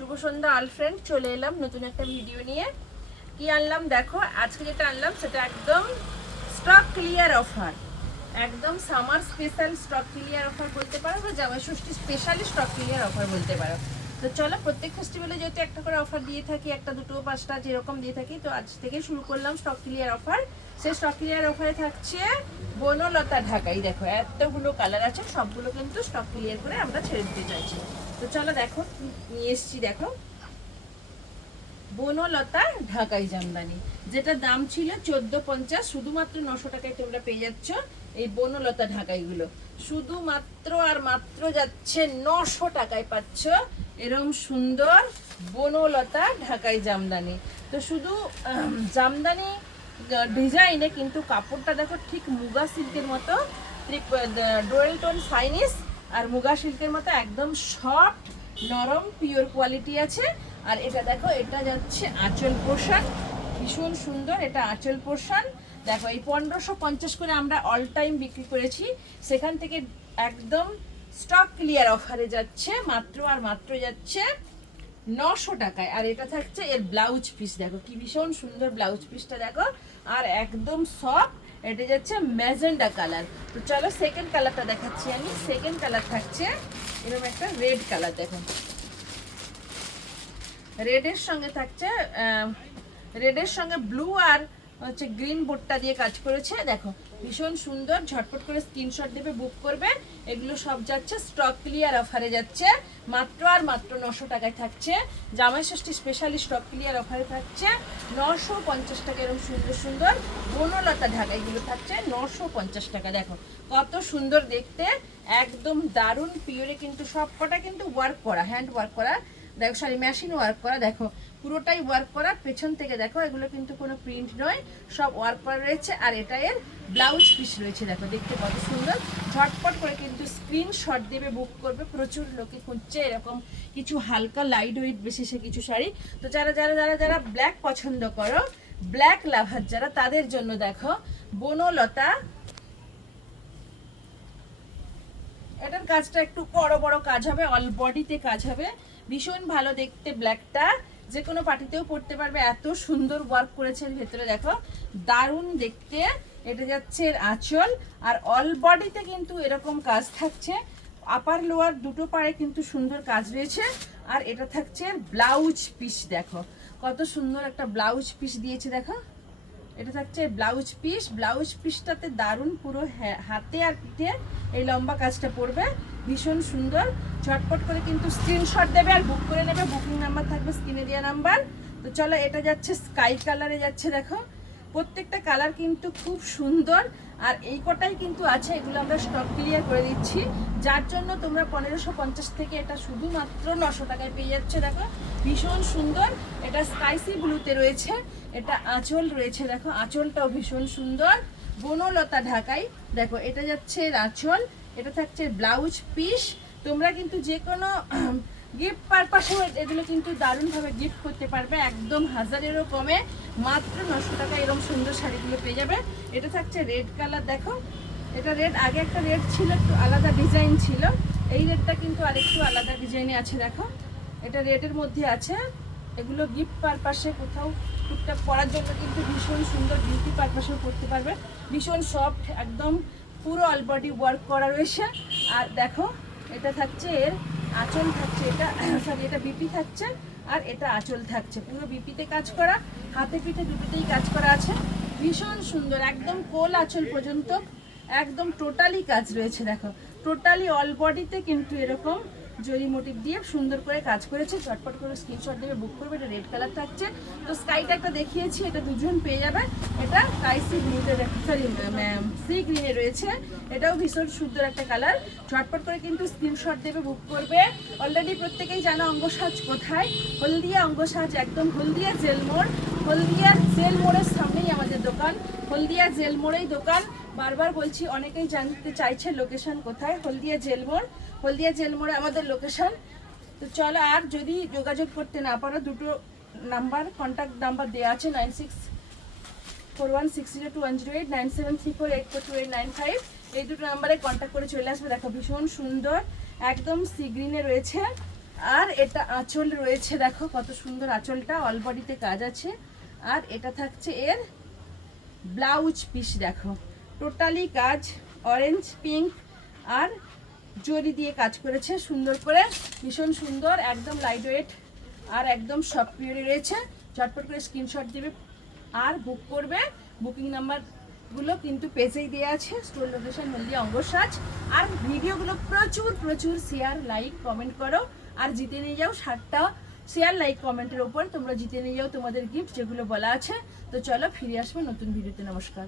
শুভ সন্ধ্যা all friend, চলে এলাম নতুন একটা ভিডিও নিয়ে। কি আনলাম দেখো, আজকে যেটা আনলাম সেটা একদম স্টক ক্লিয়ার অফার, একদম summer special stock clear offer বলতে পারো, বা জামাই ষষ্ঠী স্পেশালি স্টক ক্লিয়ার অফার বলতে পারো। তো চলো, প্রত্যেক ফেস্টিভ্যালে যেহেতু একটা করে অফার দিয়ে থাকি, একটা দুটো পাঁচটা যেরকম দিয়ে থাকি, তো আজ থেকে শুরু করলাম স্টক ক্লিয়ার অফার। সেই স্টক ক্লিয়ার অফারে থাকছে বনলতা ঢাকাই। দেখো এতগুলো কালার আছে, সবগুলো কিন্তু স্টক ক্লিয়ার করে আমরা ছেড়ে দিতে চাইছি। তো চলো দেখো নিয়ে এসছি, দেখো বনলতা ঢাকাই জামদানি, যেটা দাম ছিল 1450, শুধুমাত্র 900 টাকায় তোমরা পেয়ে যাচ্ছ এই বনলতা ঢাকাইগুলো। শুধুমাত্র আর মাত্র যাচ্ছে 900 টাকায় পাচ্ছ এরকম সুন্দর বনলতা ঢাকাই জামদানি। তো শুধু জামদানি ডিজাইনে, কিন্তু কাপড়টা দেখো ঠিক মুগা সিল্কের মতো, ডোয়েল টোন সাইনিস আর মুগা সিল্কের মতো একদম সফট নরম পিওর কোয়ালিটি আছে। আর এটা দেখো, এটা যাচ্ছে আঁচল পোর্শন, ভীষণ সুন্দর এটা আঁচল পোর্শন। দেখো এই 1550 করে আমরা অল টাইম বিক্রি করেছি, সেখান থেকে একদম স্টক ক্লিয়ার অফারে যাচ্ছে মাত্র আর মাত্র যাচ্ছে 900 টাকায়। আর এটা থাকছে এর ব্লাউজ পিস, দেখো কি ভীষণ সুন্দর ব্লাউজ পিসটা দেখো, আর একদম সফট। এটা যাচ্ছে ম্যাজেন্ডা কালার। তো চলো সেকেন্ড কালারটা দেখাচ্ছি আমি। সেকেন্ড কালার থাকছে এরকম একটা রেড কালার, দেখো রেডের সঙ্গে থাকছে রেডের সঙ্গে ব্লু আর হচ্ছে গ্রিন বোর্ডটা দিয়ে কাজ করেছে। দেখো ভীষণ সুন্দর, ঝটপট করে স্ক্রিনশট দেবে, বুক করবে। এগুলো সব যাচ্ছে স্টক ক্লিয়ার অফারে যাচ্ছে মাত্র আর মাত্র 900 টাকায় থাকছে। জামাই ষষ্ঠী স্পেশালি স্টক ক্লিয়ার অফারে থাকছে 950 টাকা। এরকম সুন্দর সুন্দর বনলতা ঢাকা এগুলো থাকছে 950 টাকা। দেখো কত সুন্দর দেখতে, একদম দারুণ পিওরে, কিন্তু সবকটা কিন্তু ওয়ার্ক করা, হ্যান্ড ওয়ার্ক করা। দেখো সরি, মেশিন ওয়ার্ক করা, দেখো পুরোটাই ওয়ার্ক করা। পেছন থেকে দেখো এগুলো কিন্তু কোনো প্রিন্ট নয়, সব ওয়ার্ক করা রয়েছে। আর এটা এর ব্লাউজ পিস রয়েছে, দেখো দেখতে কত সুন্দর। ঝটপট করে কিন্তু স্ক্রিনশট দেবে, বুক করবে। প্রচুর লোকে খুঁজছে এরকম কিছু হালকা লাইট ওয়েট বেশি সে কিছু শাড়ি। তো যারা যারা যারা যারা ব্ল্যাক পছন্দ করো, ব্ল্যাক লাভার যারা, তাদের জন্য দেখো বনলতা। এটার কাজটা একটু বড় বড় কাজ হবে, অল বডিতে কাজ হবে, ভীষণ ভালো দেখতে। ব্ল্যাকটা যে কোনো পার্টিতেও পরতে পারবে, এত সুন্দর ওয়ার্ক করেছে ভেতরে, দেখো দারুণ দেখতে। এটা যাচ্ছে এর আঁচল, আর অল বডিতে কিন্তু এরকম কাজ থাকছে, আপার লোয়ার দুটো পাড়ে কিন্তু সুন্দর কাজ রয়েছে। আর এটা থাকছে এর ব্লাউজ পিস, দেখো কত সুন্দর একটা ব্লাউজ পিস দিয়েছে। দেখো এটা থাকছে ব্লাউজ পিস, ব্লাউজ পিসটাতে দারুণ পুরো হাতে আর পিঠে এই লম্বা কাজটা পড়বে, ভীষণ সুন্দর। ঝটপট করে কিন্তু স্ক্রিনশট দেবে আর বুক করে নেবে, বুকিং নাম্বার থাকবে স্ক্রিনে দেওয়া নাম্বার। তো চলো, এটা যাচ্ছে স্কাই কালারে যাচ্ছে, দেখো প্রত্যেকটা কালার কিন্তু খুব সুন্দর। আর এই কটাই কিন্তু আছে, এগুলো আমরা স্টক ক্লিয়ার করে দিচ্ছি, যার জন্য তোমরা 1550 থেকে এটা শুধুমাত্র 900 টাকায় পেয়ে যাচ্ছে। দেখো ভীষণ সুন্দর, এটা স্কাইসি ব্লুতে রয়েছে, এটা আঁচল রয়েছে, দেখো আঁচলটাও ভীষণ সুন্দর বনলতা ঢাকাই। দেখো এটা যাচ্ছে আঁচল, এটা থাকছে ব্লাউজ পিস। তোমরা কিন্তু যে কোনো গিফট পারপাসেও এগুলো কিন্তু দারুণভাবে গিফট করতে পারবে, একদম 1000-এরও কমে মাত্র 900 টাকা এরকম সুন্দর শাড়িগুলো পেয়ে যাবে। এটা থাকছে রেড কালার, দেখো এটা রেড, আগে একটা রেড ছিল একটু আলাদা ডিজাইন ছিল, এই রেডটা কিন্তু আরেকটু আলাদা ডিজাইনে আছে। দেখো এটা রেডের মধ্যে আছে, এগুলো গিফট পারপাসে কোথাও টুকটাক পরার জন্য কিন্তু ভীষণ সুন্দর, বিউটি পারপাসেও করতে পারবে। ভীষণ সফট, একদম পুরো অল বডি ওয়ার্ক করা রয়েছে। আর দেখো এটা থাকছে এর আঁচল, থাকছে এটা সরি এটা বিপি থাকছে, আর এটা আঁচল থাকছে পুরো বিপিতে কাজ করা, হাতে পিঠে দুটোতেই কাজ করা আছে, ভীষণ সুন্দর একদম কোল আঁচল পর্যন্ত একদম টোটালি কাজ রয়েছে। দেখো টোটালি অল বডিতে কিন্তু এরকম জরি মোটিভ দিয়ে সুন্দর করে কাজ করেছে। চটপট করে স্ক্রিনশট দেবে, বুক করবে। এটা রেড কালার থাকছে, তো স্কাইটা একটা দেখিয়েছি, এটা দুজন পেয়ে যাবে। এটা স্কাইসি ব্লুতে, সরি সি গ্রিনে রয়েছে, এটাও ভীষণ সুন্দর একটা কালার। চটপট করে কিন্তু স্ক্রিনশট দেবে, বুক করবে। অলরেডি প্রত্যেকেই জানো অঙ্গসাজ কোথায়, হলদিয়া অঙ্গসাজ, একদম হলদিয়া জেল মোড়, হলদিয়া জেল মোড়ের সামনেই আমাদের দোকান, হলদিয়া জেল মোড়েই দোকান। বারবার বলছি, অনেকেই জানতে চাইছে লোকেশন কোথায়, হলদিয়া জেল মোড়, হলদিয়া জেল মোড়ে আমাদের লোকেশন। তো চলো, আর যদি যোগাযোগ করতে না পারো, দুটো নাম্বার কন্ট্যাক্ট নাম্বার দেওয়া আছে, 9641602108, 9734842895, এই দুটো নাম্বারে কন্ট্যাক্ট করে চলে আসবে। দেখো ভীষণ সুন্দর একদম সি গ্রিনে রয়েছে, আর এটা আঁচল রয়েছে, দেখো কত সুন্দর আঁচলটা, অল বডিতে কাজ আছে। আর এটা থাকছে এর ব্লাউজ পিস, দেখো টোটালি কাজ অরেঞ্জ পিঙ্ক আর জরি দিয়ে কাজ করেছে সুন্দর করে, ভীষণ সুন্দর, একদম লাইট ওয়েট আর একদম সফট পিওরে রয়েছে। ঝটপট করে স্ক্রিনশট দেবে আর বুক করবে। বুকিং নাম্বারগুলো কিন্তু পেজেই দেওয়া আছে, স্টোর লোকেশন হলদিয়া অঙ্গসাজ। আর ভিডিওগুলো প্রচুর প্রচুর শেয়ার লাইক কমেন্ট করো, আর জিতে নিয়ে যাও 7টা শেয়ার লাইক কমেন্টের ওপর তোমরা জিতে নিয়ে যাও তোমাদের গিফট যেগুলো বলা আছে। তো চলো ফিরে আসবো নতুন ভিডিওতে, নমস্কার।